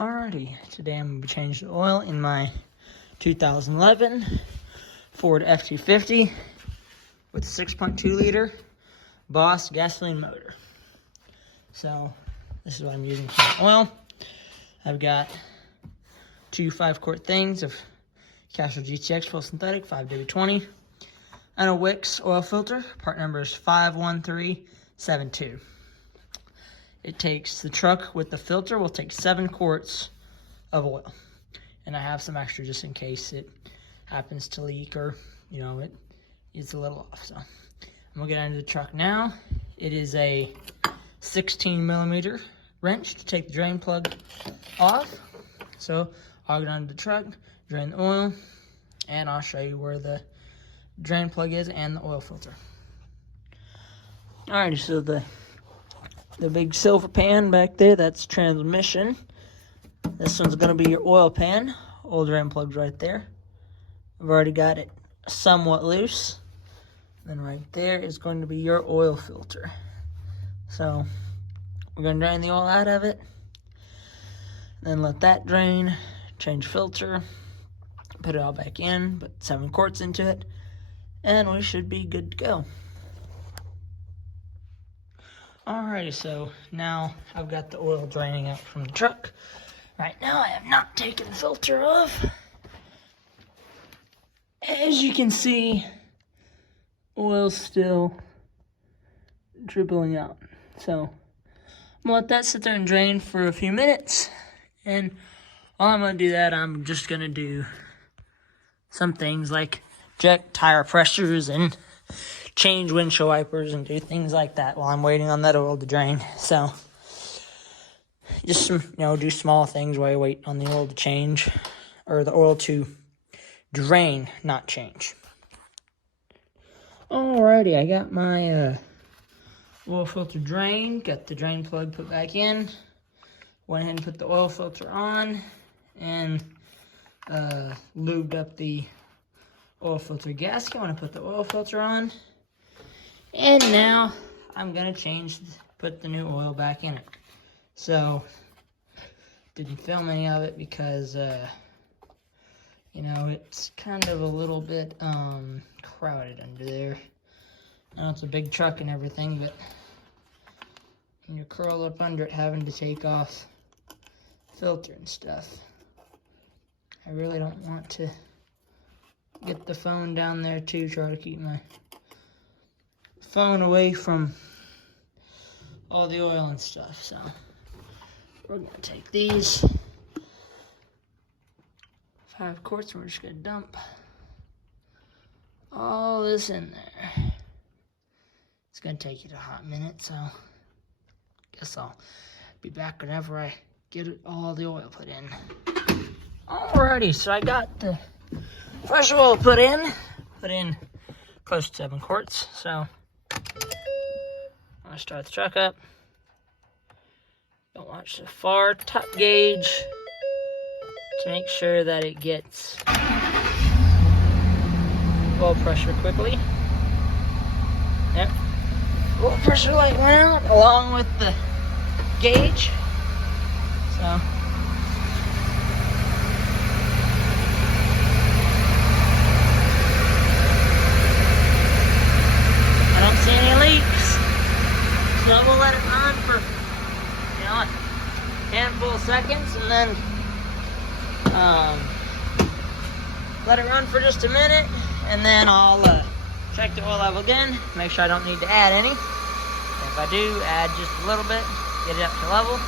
Alrighty, today I'm going to be changing the oil in my 2011 Ford F250 with a 6.2 liter Boss gasoline motor. So this is what I'm using for the oil. I've got two 5-quart things of Castrol GTX full synthetic 5W20 and a Wix oil filter. Part number is 51372. It takes, the truck with the filter will take 7 quarts of oil. And I have some extra just in case it happens to leak or, it is a little off. So I'm gonna get into the truck now. It is a 16 millimeter wrench to take the drain plug off. So I'll get onto the truck, drain the oil, and I'll show you where the drain plug is and the oil filter. Alrighty, so the big silver pan back there, that's transmission. This one's gonna be your oil pan. Oil drain plug's right there. I've already got it somewhat loose. Then right there is going to be your oil filter. So we're gonna drain the oil out of it, then let that drain, change filter, put it all back in, put 7 quarts into it, and we should be good to go. Alrighty, so now I've got the oil draining out from the truck. Right now I have not taken the filter off. As you can see, oil's still dribbling out. So I'm gonna let that sit there and drain for a few minutes. And while I'm gonna do that, I'm just gonna do some things like check tire pressures and change windshield wipers and do things like that while I'm waiting on that oil to drain. So just some, do small things while you wait on the oil to change, or the oil to drain, not change. Alrighty, I got my oil filter drained, got the drain plug put back in, went ahead and put the oil filter on, and lubed up the oil filter gasket when I put the oil filter on. And now I'm gonna put the new oil back in it. So, didn't film any of it because, it's kind of a little bit crowded under there. I know it's a big truck and everything, but when you're curled up under it having to take off filter and stuff, I really don't want to get the phone down there too. Try to keep my phone away from all the oil and stuff. So we're gonna take these 5 quarts and we're just gonna dump all this in there. It's gonna take you a hot minute, so guess I'll be back whenever I get all the oil put in. Alrighty, so I got the fresh oil put in close to 7 quarts. So I'm gonna start the truck up. Don't watch the far top gauge to make sure that it gets oil pressure quickly. Yep. Oil pressure light went out along with the gauge. So I don't see any leaks. So we'll let it run for a handful of seconds, and then let it run for just a minute, and then I'll check the oil level again, make sure I don't need to add any. If I do, add just a little bit, get it up to level.